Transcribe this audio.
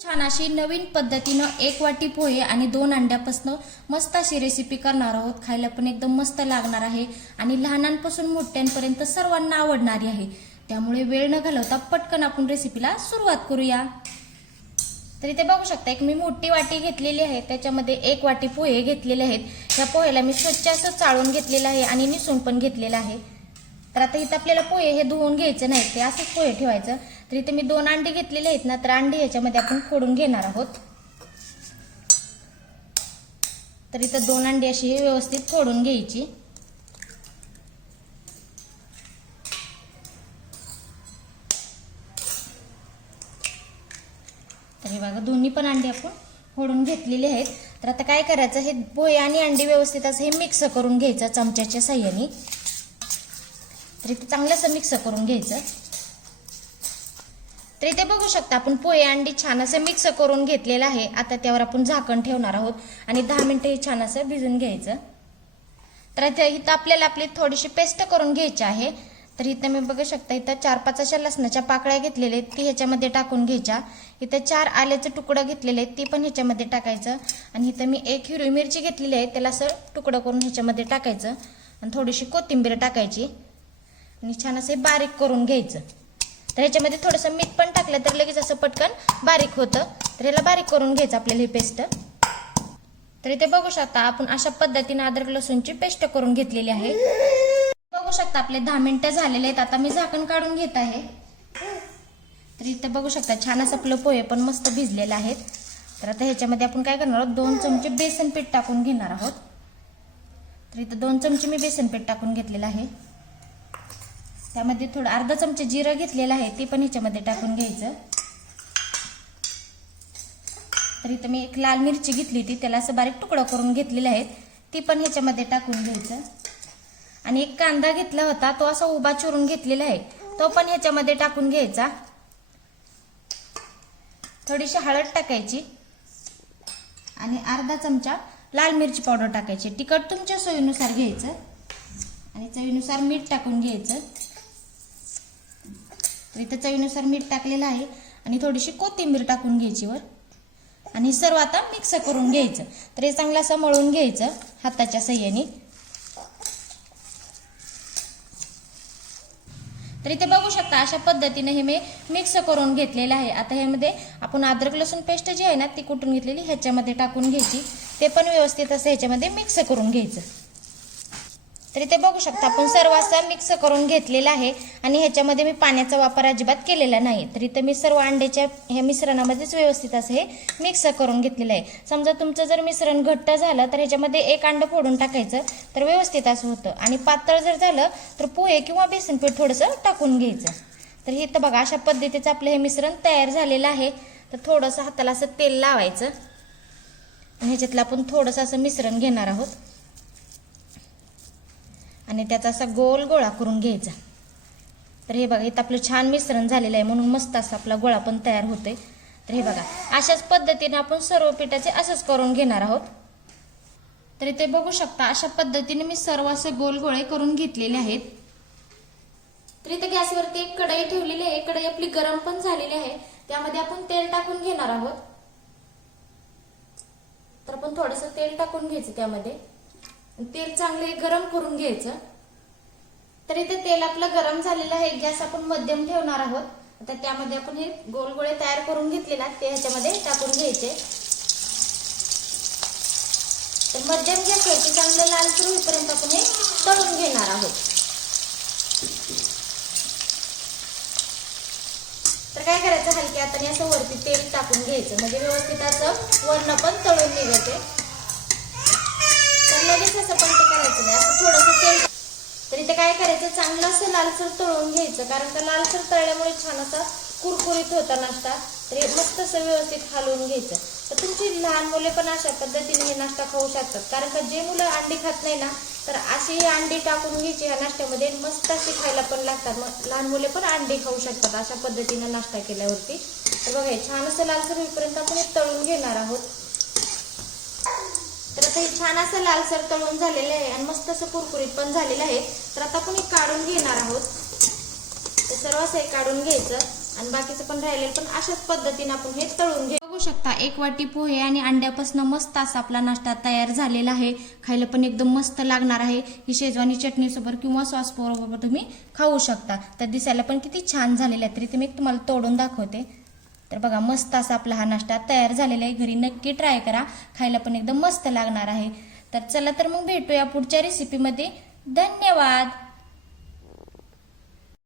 छान अशी नवीन पद्धतीनं एक वाटी पोहे आणि दोन अंड्यापासून मस्त अशी रेसिपी करणार आहोत. खायला पण एकदम मस्त लागणार आहे. आणि लहानांपासून मोठ्यांपर्यंत सर्वांना आवडणारी आहे. त्यामुळे वेळ न घालवता पटकन आपण रेसिपीला सुरुवात करूया. तर इथे बघू शकता एक मी मोठी वाटी घेतलेली आहे. त्याच्यामध्ये एक वाटी पोहे घेतलेले आहेत. या पोह्याला मी स्वच्छ असं चाळून घेतलेलं आहे आणि निसून पण घेतलेलं आहे. तर आता इथं आपल्याला पोहे हे धुवून घ्यायचे नाहीत ते असंच पोहे ठेवायचं. तर इथे मी दोन अंडी घेतलेले आहेत ना तर अंडी ह्याच्यामध्ये आपण फोडून घेणार आहोत. तर इथं दोन अंडी अशी व्यवस्थित फोडून घ्यायची. तर हे बघा दोन्ही पण अंडी आपण फोडून घेतलेली आहेत. तर आता काय करायचं हे पोहे आणि अंडी व्यवस्थित असं हे मिक्स करून घ्यायचं चमच्याच्या साह्याने तर इथे चांगलं असं मिक्स करून घ्यायचं. तर इथे बघू शकता आपण पोहे अंडी छान असं मिक्स करून घेतलेलं आहे. आता त्यावर आपण झाकण ठेवणार आहोत आणि दहा मिनटं हे छान असं भिजून घ्यायचं. तर इथे इथं आपल्याला आपली थोडीशी पेस्ट करून घ्यायची आहे. तर इथं मी बघू शकता इथं चार पाच अशा लसणाच्या पाकळ्या घेतलेल्या आहेत. ती ह्याच्यामध्ये टाकून घ्यायच्या. इथं चार आल्याचं तुकडं घेतलेले आहेत. ती पण ह्याच्यामध्ये टाकायचं. आणि इथं मी एक हिरवी मिरची घेतलेली आहे. त्याला असं तुकडं करून ह्याच्यामध्ये टाकायचं. आणि थोडीशी कोथिंबीर टाकायची. आणि छान असं बारीक करून घ्यायचं. तर ह्याच्यामध्ये थोडंसं मीठ पण टाकलं तर लगेच असं पटकन बारीक होतं. तर ह्याला बारीक करून घ्यायचं आपल्याला ही पेस्ट तर इथे बघू शकता आपण अशा पद्धतीने अद्रक लसूणची पेस्ट करून घेतलेली आहे. बघू शकता आपले दहा मिनिटं झालेले आहेत. आता मी झाकण काढून घेत आहे. तर इथं बघू शकता छान असं आपलं पोहे पण मस्त भिजलेले आहेत. तर आता ह्याच्यामध्ये आपण काय करणार आहोत? दोन चमचे बेसन पीठ टाकून घेणार आहोत. तर इथं दोन चमचे मी बेसन पीठ टाकून घेतलेलं आहे. त्यामध्ये थोडं अर्धा चमचा जिरं घेतलेलं आहे ते पण ह्याच्यामध्ये टाकून घ्यायचं. तर इथं मी एक लाल मिरची घेतली होती त्याला असं बारीक तुकडं करून घेतलेले आहेत ती पण ह्याच्यामध्ये टाकून घ्यायचं. आणि एक कांदा घेतला होता तो असा उभा चिरून घेतलेला आहे तो पण ह्याच्यामध्ये टाकून घ्यायचा. थोडीशी हळद टाकायची आणि अर्धा चमचा लाल मिरची पावडर टाकायची. तिखट तुमच्या सोयीनुसार घ्यायचं आणि चवीनुसार मीठ टाकून घ्यायचं. इथं चवीनुसार मीठ टाकलेलं आहे आणि थोडीशी कोथिंबीर टाकून घ्यायची वर. आणि सर्व आता मिक्स करून घ्यायचं. तर हे चांगलं असं मळून घ्यायचं हाताच्या सह्याने. तर इथे बघू शकता अशा पद्धतीने हे मी मिक्स करून घेतलेलं आहे. आता ह्यामध्ये आपण अद्रक लसूण पेस्ट जी आहे ना ती कुटून घेतलेली? ह्याच्यामध्ये टाकून घ्यायची. ते पण व्यवस्थित असं ह्याच्यामध्ये मिक्स करून घ्यायचं. तर इथे बघू शकता. आपण सर्व असं मिक्स करून घेतलेलं आहे आणि ह्याच्यामध्ये मी पाण्याचा वापर अजिबात केलेला नाही. तर इथं मी सर्व अंड्याच्या ह्या मिश्रणामध्येच व्यवस्थित असं हे मिक्स करून घेतलेलं आहे. समजा तुमचं जर मिश्रण घट्ट झालं तर ह्याच्यामध्ये एक अंड फोडून टाकायचं तर व्यवस्थित असं होतं. आणि पातळ जर झालं तर पोहे किंवा बेसनपीठ थोडंसं टाकून घ्यायचं. तर हे तर बघा अशा पद्धतीचं आपलं हे मिश्रण तयार झालेलं आहे. तर थोडंसं हाताला असं तेल लावायचं. आणि ह्याच्यातलं आपण थोडंसं असं मिश्रण घेणार आहोत. आणि त्याचा असा गोल गोळा करून घ्यायचा. तर हे बघा इथं आपलं छान मिश्रण झालेलं आहे म्हणून मस्त असा आपला गोळा पण तयार होतोय. तर हे बघा अशाच पद्धतीने आपण सर्व पिठाचे असंच करून घेणार आहोत. तर इथे बघू शकता अशा पद्धतीने मी सर्व असे गोल गोळे करून घेतलेले आहेत. तर इथे गॅसवरती एक कढई ठेवलेली आहे कढई आपली गरम पण झालेली आहे. त्यामध्ये आपण तेल टाकून घेणार आहोत. तर आपण थोडंसं तेल टाकून घ्यायचं त्यामध्ये. तेल चांगले गरम करून घ्यायचं. तर इथे तेल आपलं गरम झालेलं आहे. गॅस आपण मध्यम ठेवणार आहोत. आता त्यामध्ये आपण हे गोल गोळे तयार करून घेतलेला ते ह्याच्यामध्ये टाकून घ्यायचे. तर मध्यम गॅसवरती चांगलं लालसर होईपर्यंत आपण हे तळून घेणार आहोत. तर काय करायचं? हलक्या आता असं वरती तेल टाकून घ्यायचं. म्हणजे व्यवस्थित असं वरण पण तळून निघते लगेच असं पण ते करायचं नाही. असं थोडंसं तेल तर इथे काय करायचं? चांगलं असं लालसर तळून घ्यायचं. कारण का लालसर तळल्यामुळे छान असा कुरकुरीत होता नाश्ता. तर हे मस्त असं व्यवस्थित हलवून घ्यायचं. तर तुमची लहान मुले पण अशा पद्धतीने हे नाश्ता खाऊ शकतात. कारण का जे मुलं अंडी खात नाही ना तर अशी ही अंडी टाकून घ्यायची ह्या नाश्त्यामध्ये. मस्त अशी खायला पण लागतात. मग लहान मुले पण अंडी खाऊ शकतात अशा पद्धतीने नाश्ता केल्यावरती. तर बघा हे छान असं लालसर होईपर्यंत आपण हे तळून घेणार आहोत. आता हे छान असं लालसर तळून झालेलं आहे आणि मस्त असं कुरकुरीत पण झालेलं आहे. तर आता आपण हे काढून घेणार आहोत. ते सर्व असं हे काढून घ्यायचं आणि बाकीचं पण राहिलेलं पण अशाच पद्धतीने आपण हे तळून घे बघू शकता एक वाटी पोहे आणि अंड्यापासून मस्त असा आपला नाश्ता तयार झालेला आहे. खायला पण एकदम मस्त लागणार आहे. ही शेजवानी चटणीसोबत किंवा सॉस बरोबर तुम्ही खाऊ शकता. तर दिसायला पण किती छान झालेलं आहे. तरी ते मी तुम्हाला तोडून दाखवते. तर बघा मस्त असा आपला हा नाश्ता तयार झालेला आहे. घरी नक्की ट्राय करा. खायला पण एकदम मस्त लागणार आहे. तर चला तर मग भेटूया पुढच्या रेसिपीमध्ये धन्यवाद!